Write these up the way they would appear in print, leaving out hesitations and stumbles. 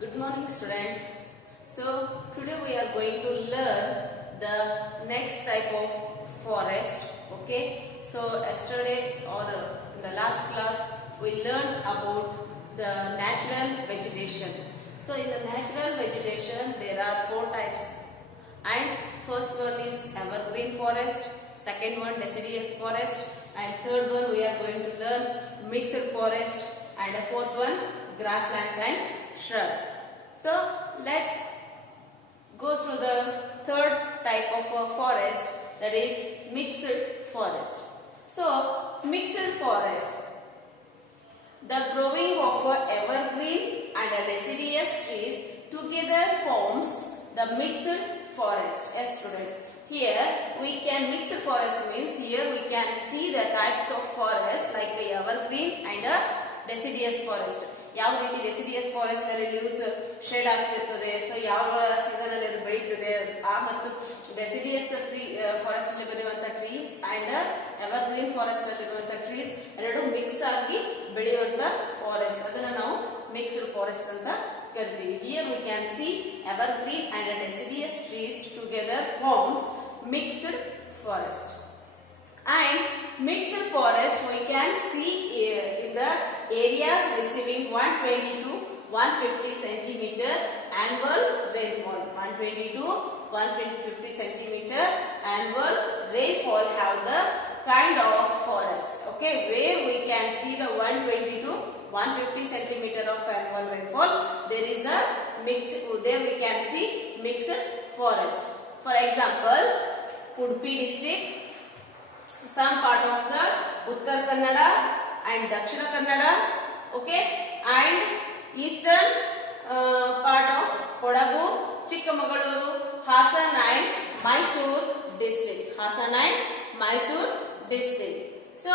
Good morning students. So today we are going to learn the next type of forest. Okay. So yesterday or in the last class we learned about the natural vegetation. So in the natural vegetation there are 4 types, and first one is evergreen forest, second one deciduous forest, and third one we are going to learn mixed forest, and the fourth one grasslands and shrubs. So let's go through the third type of a forest, that is mixed forest. So mixed forest, the growing of evergreen and deciduous trees together forms the mixed forest. Yes students, here we can mix forest means here we can see the types of forest like a evergreen and a deciduous forest. ಯಾವ ರೀತಿ deciduous forest ಅಲ್ಲಿ leaves shade ಆಗ್ತಿರ್ತದೆ, so ಯಾವ season ಅಲ್ಲಿ ಅದು ಬೆಳೀತದೆ, ಆ ಮತ್ತು deciduous tree forest ಅಲ್ಲಿ ಬೆಳೆಯುವಂತ ಟ್ರೀಸ್ ಅಂಡ್ ಎವರ್ಗ್ರೀನ್ ಫಾರೆಸ್ಟ್ ಅಲ್ಲಿ ಇರುವಂತ ಟ್ರೀಸ್ ಎರಡು ಮಿಕ್ಸ್ ಆಗಿ ಬೆಳೆಯುವಂತ ಫಾರೆಸ್ಟ್, ಅದನ್ನ ನಾವು ಮಿಕ್ಸ್ಡ್ ಫಾರೆಸ್ಟ್ ಅಂತ ಕರಿತೀವಿ. Here we can see evergreen and deciduous trees together forms mixed forest. And mixed forest we can see in the areas receiving 120 to 150 centimeter annual rainfall. 120 to 150 centimeter annual rainfall have the kind of forest. Okay, where we can see the 120 to 150 centimeter of annual rainfall, there is a mixed. There we can see mixed forest. For example, Udupi district, some part of the Uttar Kannada and Dakshina Kannada, okay, and eastern part of Kodagu, Chikmagaluru, Hassan and Mysore district. Hassan and Mysore district. So,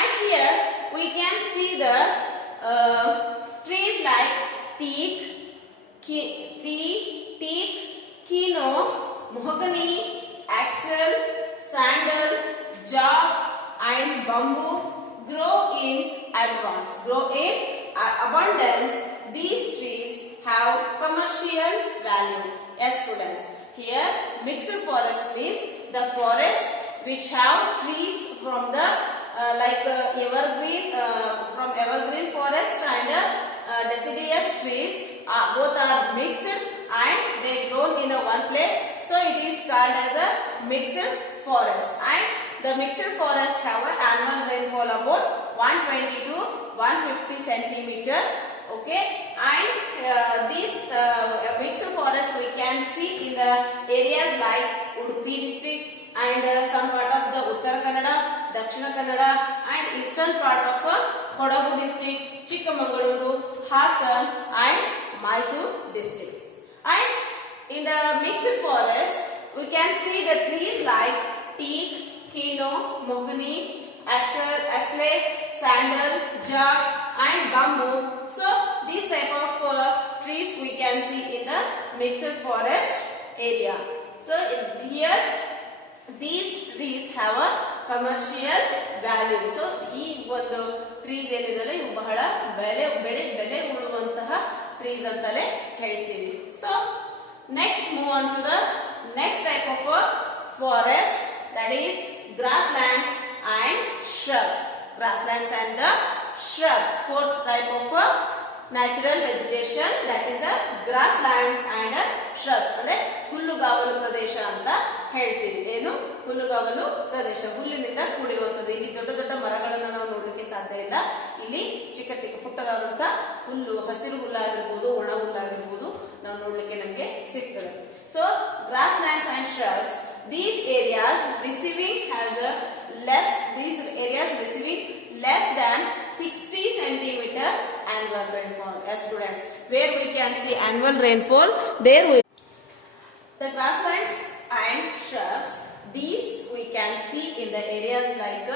and here we can see the trees like teak, kino, mahogany, axle, sandal, jack and bamboo grow in abundance. These trees have commercial value. Yes students, here mixed forest means the forest which have trees from the evergreen forest and deciduous trees, both are mixed and they grown in one place, so it is called as a mixed forest. And the mixed forest have an annual rainfall about 120 to 150 centimeter. Okay, and this mixed forest we can see in the areas like Udupi district and some part of the Uttar Kannada, Dakshina Kannada and eastern part of Kodagu district, Chikmagaluru, Hassan and Mysore districts. And in the mixed forest we can see the trees like teak, kino, mahogany, axle, sandal, jack and bamboo. So these type of trees we can see in the mixed forest area. So here these trees have a commercial value. So ಈ ಒಂದು trees ಏನಿದೆ ಇವು ಬಹಳ ಬೆಲೆ ಉಳ್ಳುವಂತಹ trees ಅಂತಲೇ ಹೇಳ್ತೀವಿ. So next move on to the next type of a forest, that is grasslands and shrubs. Grasslands and the shrubs, fourth type of a natural vegetation, that is a grasslands and shrubs. ಅಂದ್ರೆ ಹುಲ್ಲುಗಾವಲು ಪ್ರದೇಶ ಅಂತ ಹೇಳ್ತೀವಿ. ಏನು ಹುಲ್ಲುಗಾವಲು ಪ್ರದೇಶ, ಹುಲ್ಲಿನಿಂದ ಕೂಡಿರುವಂತದ್ದು. ಇಲ್ಲಿ ದೊಡ್ಡ ದೊಡ್ಡ ಮರಗಳನ್ನು ನಾವು ನೋಡಲಿಕ್ಕೆ ಸಾಧ್ಯ ಇಲ್ಲ. ಇಲ್ಲಿ ಚಿಕ್ಕ ಚಿಕ್ಕ ಪುಟ್ಟದಾದಂತ ಹುಲ್ಲು, ಹಸಿರು ಹುಲ್ಲಾಗಿರ್ಬೋದು, ಒಣ ಹುಲ್ಲಾಗಿರ್ಬೋದು ನಾವು ನೋಡ್ಲಿಕ್ಕೆ ನಮಗೆ ಸಿಗ್ತದೆ. So grasslands and shrubs, these areas receiving less than 60 centimeter annual rainfall. Yes students, where we can see annual rainfall, there we the grasslands and shrubs, these we can see in the areas like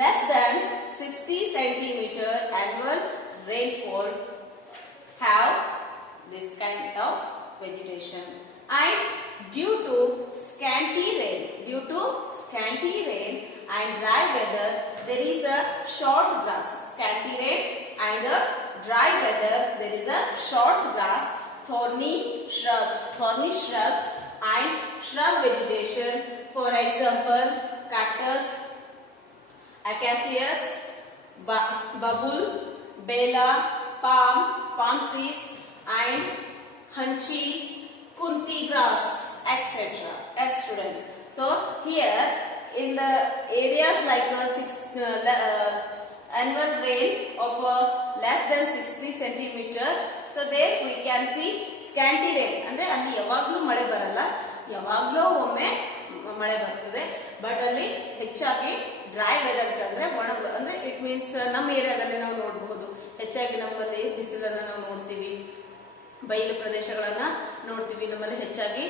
less than 60 centimeter annual rainfall have this kind of vegetation. And due to scanty rain and dry weather, there is a short grass. Scanty rain and dry weather, there is a short grass, thorny shrubs and shrub vegetation. For example, cactus, acacias, babul, bela, palm trees and hunchi, kunti grass, etc. As students. So here in the areas like annual rain of less than 60 centimeter, so there we can see scanty rain. ಅಂದ್ರೆ ಅಲ್ಲಿ ಯಾವಾಗಲೂ ಮಳೆ ಬರಲ್ಲ, ಯಾವಾಗಲೂ ಒಮ್ಮೆ ಮಳೆ ಬರ್ತದೆ. But ಅಲ್ಲಿ ಹೆಚ್ಚಾಗಿ ಡ್ರೈ ವೆದರ್ ಅಂದ್ರೆ ಒಣ, ಅಂದ್ರೆ ಇಟ್ ಮೀನ್ಸ್ ನಮ್ಮ ಏರಿಯಾದಲ್ಲಿ ನಾವು ನೋಡಬಹುದು. ಹೆಚ್ಚಾಗಿ ನಮ್ಮಲ್ಲಿ ಬಿಸಿಲನ್ನ ನಾವು ನೋಡ್ತೀವಿ, ಬಯಲು ಪ್ರದೇಶಗಳನ್ನ ನೋಡ್ತೀವಿ. ನಮ್ಮಲ್ಲಿ ಹೆಚ್ಚಾಗಿ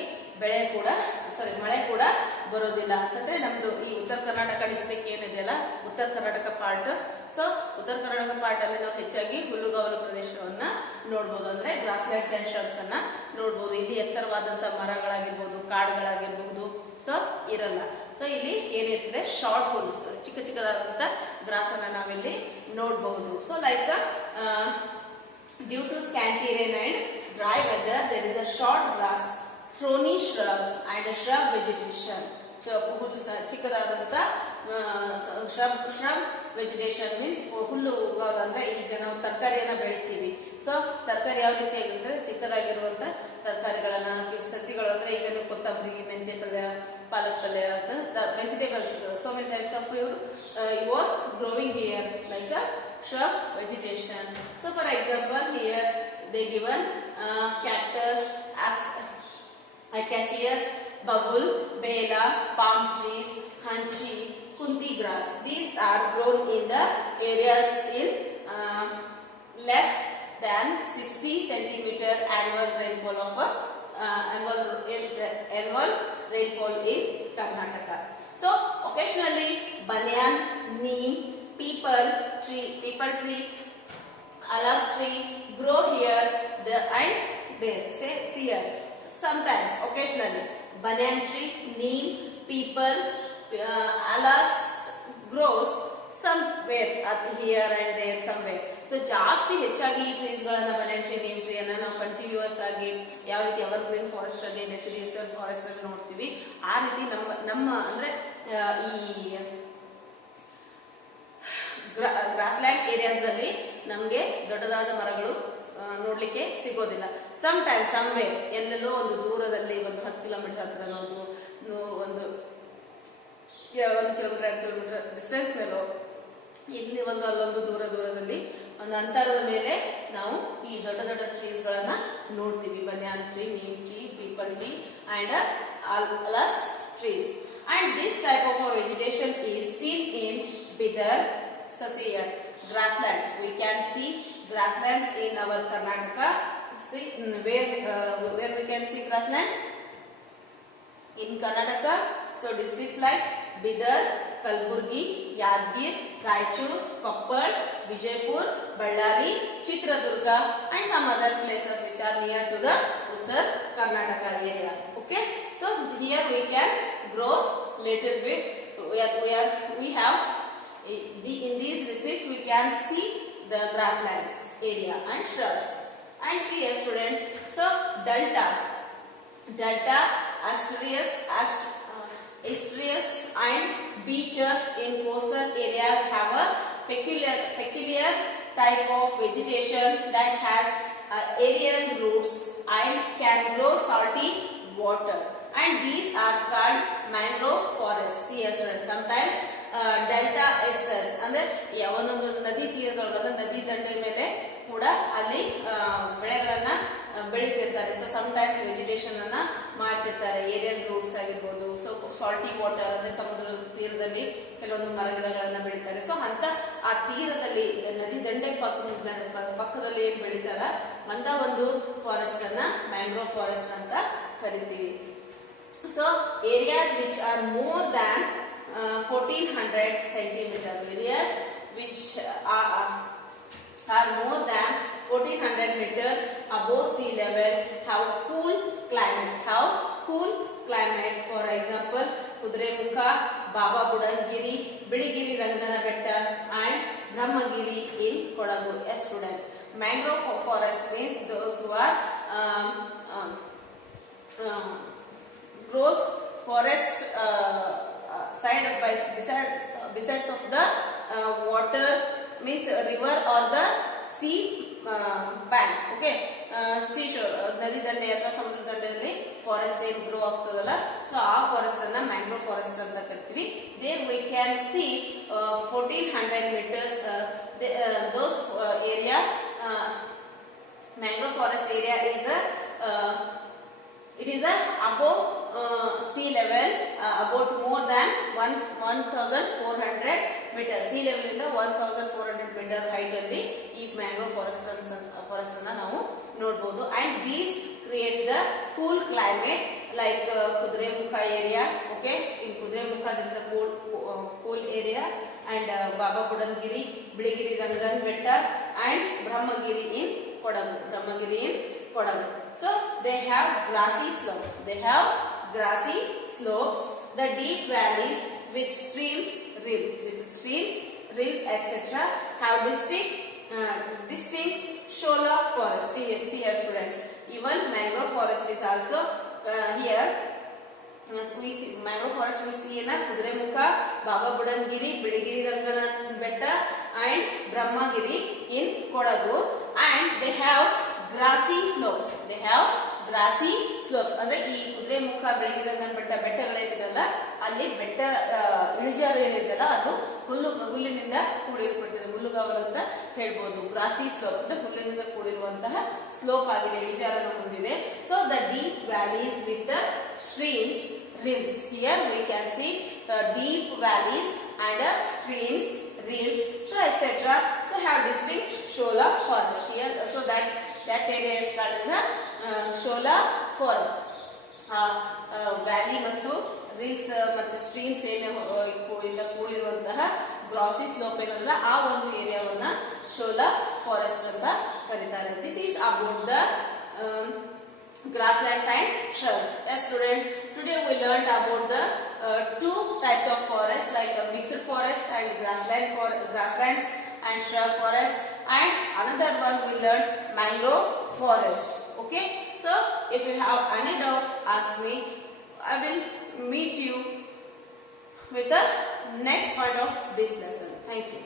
ಮಳೆ ಕೂಡ ಬರೋದಿಲ್ಲ. ಅಂತಂದ್ರೆ ನಮ್ದು ಈ ಉತ್ತರ ಕರ್ನಾಟಕ ಡಿಸ್ಟ್ರಿಕ್ಟ್ ಏನಿದೆಯಲ್ಲ, ಉತ್ತರ ಕರ್ನಾಟಕ ಪಾರ್ಟ್, ಸೊ ಉತ್ತರ ಕರ್ನಾಟಕ ಪಾರ್ಟ್ ಅಲ್ಲಿ ನಾವು ಹೆಚ್ಚಾಗಿ ಹುಲ್ಲುಗಾವಲು ಪ್ರದೇಶವನ್ನ ನೋಡ್ಬೋದು. ಅಂದ್ರೆ ಗ್ರಾಸ್ ಲ್ಯಾಂಡ್ಸ್ ಅಂಡ್ ಶ್ರಬ್ಸ್ ಅನ್ನ ನೋಡ್ಬೋದು. ಇಲ್ಲಿ ಎತ್ತರವಾದಂತಹ ಮರಗಳಾಗಿರ್ಬೋದು, ಕಾಡುಗಳಾಗಿರ್ಬಹುದು ಸೊ ಇರಲ್ಲ. ಸೊ ಇಲ್ಲಿ ಏನಿರ್ತದೆ, ಶಾರ್ಟ್ ಹುಲ್ಲು, ಚಿಕ್ಕ ಚಿಕ್ಕದಾದಂತ ಗ್ರಾಸ್ ಅನ್ನ ನಾವಿಲ್ಲಿ ನೋಡಬಹುದು. So like due to scanty rain and dry weather there is a short grass, thorny shrubs and shrub vegetation. So ಹುಲ್ಲು ಚಿಕ್ಕದಾದಂತ shrub vegetation means ಹುಲ್ಲು ಅಂದ್ರೆ ಈಗ ನಾವು ತರಕಾರಿಯನ್ನ ಬೆಳಿತೀವಿ. ಸೊ ತರಕಾರಿ ಯಾವ ರೀತಿ ಆಗಿರ್ತದೆ, ಚಿಕ್ಕದಾಗಿರುವಂತ ತರಕಾರಿಗಳನ್ನ, ಸಸಿಗಳು ಅಂದ್ರೆ ಈಗ ಕೊತ್ತಂಬರಿ, ಮೆಂತ್ಯ ಪಲ್ಯ, ಪಾಲಕ್ ಪಲ್ಯ ಅಂತ vegetables, so many types of you are growing here like a shrub vegetation. So for example here they given cactus, acacias, babul, bela, palm trees, hunchi, kunti grass. These are grown in the areas in less than 60 centimeter annual rainfall of annual rainfall in Karnataka. So occasionally banyan, neem, peepal tree, alas tree grow here and there. See here. Sometimes, occasionally, banyan tree, neem, peepal, alas grows somewhere here and there somewhere. So ಜಾಸ್ತಿ ಹೆಚ್ಚಾಗಿ ಈ trees ಗಳನ್ನ, banyan tree, neem tree ಅನ್ನ ನಾವು continuous ಆಗಿ ಯಾವ ರೀತಿ ever green forest ಅಲ್ಲಿ, ಡೆಸಿಡಿಯಸ್ ಫಾರೆಸ್ಟ್ ಅಲ್ಲಿ ನೋಡ್ತೀವಿ, ಆ ರೀತಿ ನಮ್ಮ ಅಂದ್ರೆ ಈ ಗ್ರಾಸ್ಲ್ಯಾಂಡ್ ಏರಿಯಾಸ್ ಅಲ್ಲಿ ನಮ್ಗೆ ದೊಡ್ಡದಾದ ಮರಗಳು ನೋಡ್ಲಿಕ್ಕೆ ಸಿಗೋದಿಲ್ಲ. ಸಮ್ ಟೈಮ್ ಸಮ್ವೇ ಎಲ್ಲೆಲ್ಲೋ ಒಂದು ದೂರದಲ್ಲಿ, ಒಂದು 10 ಕಿಲೋಮೀಟರ್ ಹತ್ರ, ಒಂದು 1 ಕಿಲೋಮೀಟರ್ 2 ಕಿಲೋಮೀಟರ್ ಡಿಸ್ಟೆನ್ಸ್ ಮೇಲೋ, ಇಲ್ಲಿ ಅಲ್ಲೊಂದು ದೂರದಲ್ಲಿ ಒಂದು ಅಂತರದ ಮೇಲೆ ನಾವು ಈ ದೊಡ್ಡ ದೊಡ್ಡ ಟ್ರೀಸ್ ಗಳನ್ನ ನೋಡ್ತೀವಿ. Banyan tree, neem tree, peepal tree and alas trees. And this type of vegetation is seen in Bidar. So see here, grasslands. We can see grasslands in our Karnataka. See where we can see grasslands in Karnataka. So districts like Bidar, Kalaburgi, Yadagiri, Raichuru, Koppal, Vijayapur, Ballari, Chitradurga and some other places which are near to the Uttar Karnataka area. Okay, so here we can grow little bit. We have in these districts we can see the grasslands area and shrubs. And see here students, so delta, estuaries and beaches in coastal areas have a peculiar type of vegetation that has aerial roots and can grow salty water, and these are called mangrove forests. See here students, sometimes delta esters ಅಂದ್ರೆ ಒಂದೊಂದು ನದಿ ತೀರದೊಳಗೆ, ಅಂದ್ರೆ ನದಿ ದಂಡೆ ಮೇಲೆ ಕೂಡ ಅಲ್ಲಿ ಬೆಳೆಗಳನ್ನ ಬೆಳಿತಿರ್ತಾರೆ. ಸೊ ಸಮ್ ಟೈಮ್ಸ್ ವೆಜಿಟೇಷನ್ ಅನ್ನ ಮಾಡ್ತಿರ್ತಾರೆ. ಏರಿಯಲ್ ರೂಟ್ಸ್ ಆಗಿರ್ಬೋದು, ಸೊ ಸಾಲ್ಟಿ ವಾಟರ್ ಅಂದ್ರೆ ಸಮುದ್ರದ ತೀರದಲ್ಲಿ ಕೆಲವೊಂದು ಮರಗಿಡಗಳನ್ನ ಬೆಳಿತಾರೆ. ಸೊ ಅಂತ ಆ ತೀರದಲ್ಲಿ ನದಿ ದಂಡೆ ಪಕ್ಕದಲ್ಲಿ ಏನ್ ಬೆಳಿತಾರ ಅಂತ ಒಂದು ಫಾರೆಸ್ಟ್ ಅನ್ನ ಮ್ಯಾಂಗ್ರೋವ್ ಫಾರೆಸ್ಟ್ ಅಂತ ಕರಿತೀವಿ. So areas which are more than 1400 centimeter, areas which are more than 1400 meters above sea level have cool climate. For example, Kudremukha, Baba Budangiri, Biligiri Ranganabetta and Brahmagiri in Kodagu. Yes students, mangrove forest means those bank. Okay, seashore ನದಿ ದಂಡೆ ಅಥವಾ ಸಮುದ್ರ ದಂಡೆಯಲ್ಲಿ forest ಏನು grow ಆಗ್ತದಲ್ಲ, so ಆ forest ಅನ್ನ mangrove forest ಅಂತ ಕರಿತೀವಿ. There we can see 1400 meters those area mangrove forest area is above sea level, about more than 1400 meters. sea level ಇಂದ 1400 meter height ಅಲ್ಲಿ ಈ ಮ್ಯಾಂಗ್ರೋವ್ ಫಾರೆಸ್ಟ್ ಅನ್ನ ನಾವು ನೋಡಬಹುದು. And these creates the cool climate like Kudremukha area. Okay, in Kudremukha there is a cool area, and Baba Budangiri, Biligiri Rangan Betta, and Brahmagiri in Kodagu. So they have grassy slopes, the deep valleys with streams, rills, etc. have distinct shola forest. See here students, even mangrove forest is also here. We see mangrove forest we see in Kudremukha, Baba Budangiri, Biligiri Rangan Betta, and Brahmagiri in Kodagu, and they have grassy slopes. ಅಂದ್ರೆ ಈ ಕುದುರೆಮುಖ, ಬಿಳಿಗಿರಿ ರಂಗನ ಬೆಟ್ಟಗಳೇನಿದೆಲ್ಲ ಅಲ್ಲಿ ಬೆಟ್ಟ ಇಳಿಜಾರು ಏನಿದೆಯಲ್ಲ ಅದು ಹುಲ್ಲಿನಿಂದ ಕೂಡಿರ್ಪಟ್ಟಿದೆ. ಹುಲ್ಲುಗಾವಲು ಅಂತ ಹೇಳ್ಬೋದು. ಗ್ರಾಸಿ ಸ್ಲೋಪ್ ಅಂದ್ರೆ ಹುಲ್ಲಿನಿಂದ ಕೂಡಿರುವಂತಹ ಸ್ಲೋಪ್ ಆಗಿದೆ, ಇಳಿಜಾರನ್ನು ಹೊಂದಿದೆ. So the deep valleys with the streams, rills. Here we can see deep valleys and streams, rills, so etc. So have distinct shola forest here. So that area is called as a shola forest. Valley ಮತ್ತು rails ಮತ್ತು streams ಏನು ಕೂಡಿರುವಂತಹ ಗ್ರಾಸಿ slope ಏನಲ್ಲ ಆ ಒಂದು ಏರಿಯಾವನ್ನ shola forest ಅಂತ ಕರೀತಾರೆ. This is about the grasslands and shrubs. Yes students, today we learned about the two types of forest, like mixed forest and grasslands and shrub forest, and another one we learned mangrove forest. Okay, so if you have any doubts, ask me. I will meet you with the next part of this lesson. Thank you.